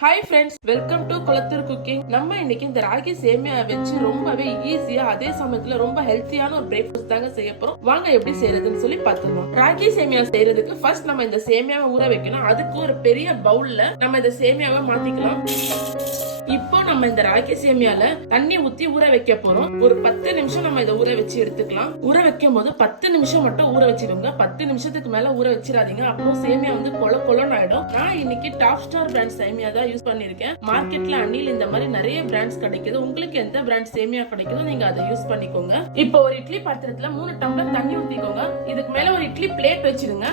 Hi friends, welcome to Kulathur cooking. நம்ம இன்னைக்கு இந்த ராகி சேமியா வச்சு ரொம்பவே ஈஸியா அதே சமயத்துல ரொம்ப ஹெல்த்தியான ஒரு பிரேக்ஃபாஸ்ட் தாங்க செய்ய போறோம். வாங்க எப்படி செய்யறதுன்னு சொல்லி பார்த்துருவோம். ராகி சேமியா செய்யறதுக்கு ஃபர்ஸ்ட் நம்ம இந்த சேமியாவை ஊற வைக்கணும். அதுக்கு ஒரு பெரிய பவுல்ல நம்ம இந்த சேமியாவை மாத்திக்கலாம். இப்போ நம்ம இந்த ராகி சேமியால தண்ணி ஊத்தி ஊற வைக்க போறோம். ஒரு 10 நிமிஷம் நம்ம இதை ஊற வச்சு எடுத்துக்கலாம். ஊற வைக்கும் போது 10 நிமிஷம் மட்டும் ஊற வச்சிருங்க. 10 நிமிஷத்துக்கு மேல ஊற வச்சிடாதீங்க, அப்புறம் சேமியா வந்து கொலன்னு ஆயிடும். நான் இன்னைக்கு டாப் ஸ்டார் பிராண்ட் சேமியா தான் யூஸ் பண்ணிருக்கேன். மார்க்கெட்ல அணில் இந்த மாதிரி நிறைய பிராண்ட்ஸ் கிடைக்குது. உங்களுக்கு எந்த பிராண்ட் சேமியா கிடைக்குதோ நீங்க அதை யூஸ் பண்ணிக்கோங்க. இப்போ ஒரு இட்லி பாத்திரத்துல 3 டம்ளர் தண்ணி ஊத்திக்கோங்க. இதுக்கு மேல ஒரு இட்லி பிளேட் வச்சிருங்க.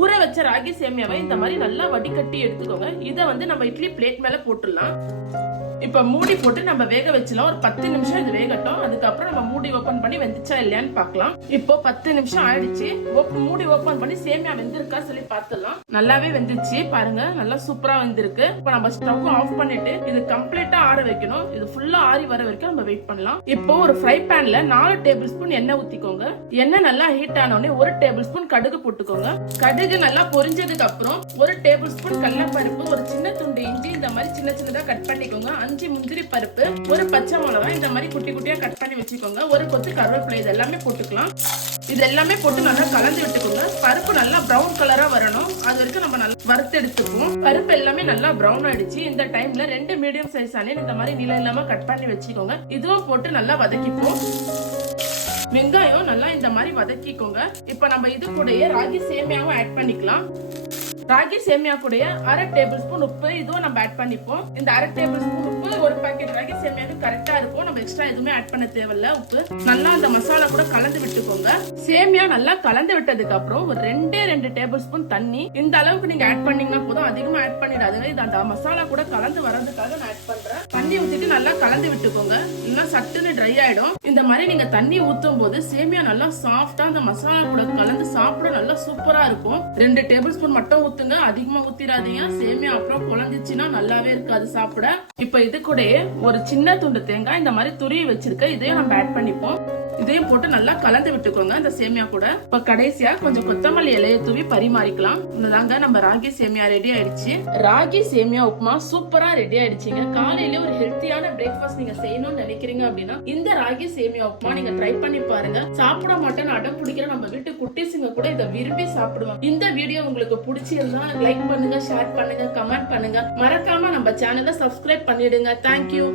ஊற வச்ச ராகி சேமியாவை இந்த மாதிரி நல்லா வடிகட்டி எடுத்துக்கோங்க. இதை வந்து நம்ம இட்லி பிளேட் மேல போட்டுடலாம். இப்ப மூடி போட்டு நம்ம வேக வச்சலாம். ஒரு 10 நிமிஷம் இது வேகட்டும். அதுக்கப்புறம் நம்ம மூடி ஓபன் பண்ணி வெந்துச்சா இல்லையான்னு பார்க்கலாம். இப்போ 10 நிமிஷம் ஆயிடுச்சு. மூடி ஓபன் பண்ணி சேமியா வெந்திருக்கா சொல்லி பார்த்துலாம். நல்லாவே வெந்துச்சு பாருங்க, நல்லா சூப்பரா வெந்திருக்கு. இப்போ நம்ம ஸ்டவ் ஆஃப் பண்ணிட்டு இது கம்ப்ளீட்டா ஆற வைக்கணும். இது ஃபுல்லா ஆறி வர வரைக்கும் நம்ம வெயிட் பண்ணலாம். இப்போ ஒரு ஃப்ரை பேன்ல 4 டேபிள் ஸ்பூன் எண்ணெய் ஊத்திக்கோங்க. எண்ணெய் நல்லா ஹீட் ஆன உடனே 1 டேபிள் ஸ்பூன் கடுகு போட்டுக்கோங்க. கடுகு நல்லா பொரிஞ்சதுக்கு அப்புறம் 1 டேபிள் ஸ்பூன் கடலைப்பருப்பு, ஒரு சின்ன துண்டு இஞ்சி இந்த மாதிரி சின்னதா கட் பண்ணிக்கோங்க. 5 முந்திரி பருப்பு, ஒரு பச்சை மிளகாய் இந்த மாதிரி குட்டி குட்டியா கட் பண்ணி வச்சுக்கோங்க. ஒரு கொத்து கருவேப்பிலை, இது எல்லாமே போட்டுக்கலாம். இது எல்லாமே போட்டு நல்லா கலந்து விட்டுக்கோங்க. பருப்பு நல்லா பிரவுன் கலரா வரணும், அது வரைக்கும் நம்ம நல்லா வறுத்து எடுத்துக்குவோம். பருப்பு எல்லாமே நல்லா பிரவுன் ஆயிடுச்சு. இந்த டைம்ல 2 மீடியம் சைஸ் ஆனியன் இந்த மாதிரி நீளம் இல்லாம கட் பண்ணி வச்சுக்கோங்க. இதுவும் போட்டு நல்லா வதக்கிப்போம். வெங்காயம் நல்லா இந்த மாதிரி வதக்கிக்கோங்க. இப்ப நம்ம இது கூடயே ராகி சேமியாவும் ஆட் பண்ணிக்கலாம். ராகி சேமியா கூட 1/2 டேபிள் ஸ்பூன் உப்பு இதுவும் நம்ம ஆட் பண்ணிப்போம். இந்த 1/2 டேபிள் ஸ்பூன் உப்பு ஒரு பாக்கெட் ராகி சேமியாவுக்கு கரெக்டா இருக்கும். நம்ம எக்ஸ்ட்ரா எதுவுமே ஆட் பண்ண தேவையில்ல. உப்பு நல்லா அந்த மசாலா கூட கலந்து விட்டுக்கோங்க. சேமியா நல்லா கலந்து விட்டதுக்கு அப்புறம் ஒரு 2 டேபிள் ஸ்பூன் தண்ணி இந்த அளவுக்கு நீங்க ஆட் பண்ணீங்கன்னா போதும். அதிகமா ஆட் பண்ணிடாதுங்க. இது அந்த மசாலா கூட கலந்து வரதுக்காக நான் ஆட் பண்றேன். தண்ணி ஊத்திட்டு நல்லா கலந்து விட்டுக்கோங்க. இல்லைன்னா சட்டுன்னு ட்ரை ஆயிடும். இந்த மாதிரி நீங்க தண்ணி ஊத்தும் போது சேமியா நல்லா சாஃப்டா அந்த மசாலா கூட கலந்து சாப்பிட நல்லா சூப்பரா இருக்கும். 2 டேபிள் ஸ்பூன் மட்டும் ஊத்துங்க, அதிகமா ஊத்திராதீங்க. சேமியா அப்புறம் குழஞ்சிச்சுன்னா நல்லாவே இருக்காது சாப்பிட. இப்ப இது கூட ஒரு சின்ன துண்டு தேங்காய் இந்த மாதிரி துருவி வச்சிருக்க, இதையும் நம்ம ஆட் பண்ணிப்போம். இதையும் போட்டு நல்லா கலந்து விட்டுக்கோங்க இந்த சேமியா கூட. இப்ப கடைசியா கொஞ்சம் கொத்தமல்லி இலையை தூவி பரிமாறிக்கலாம். இதாங்க நம்ம ராகி சேமியா ரெடி ஆயிடுச்சு. ராகி சேமியா உப்புமா சூப்பரா ரெடி ஆயிடுச்சுங்க. காலையில ஒரு ஹெல்த்தியான பிரேக்ஃபாஸ்ட் நீங்க செய்யணும்னு நினைக்கிறீங்க அப்படின்னா இந்த ராகி சேமியா உப்புமா நீங்க ட்ரை பண்ணி பாருங்க. சாப்பிட மாட்டேன்னு அடம் பிடிக்கிற நம்ம வீட்டு குட்டீஸுங்க கூட இதை விரும்பி சாப்பிடுவாங்க. இந்த வீடியோ உங்களுக்கு பிடிச்சிருந்தா லைக் பண்ணுங்க, ஷேர் பண்ணுங்க, கமெண்ட் பண்ணுங்க. மறக்காம நம்ம சேனலை சப்ஸ்கிரைப் பண்ணிடுங்க. தேங்க்யூ.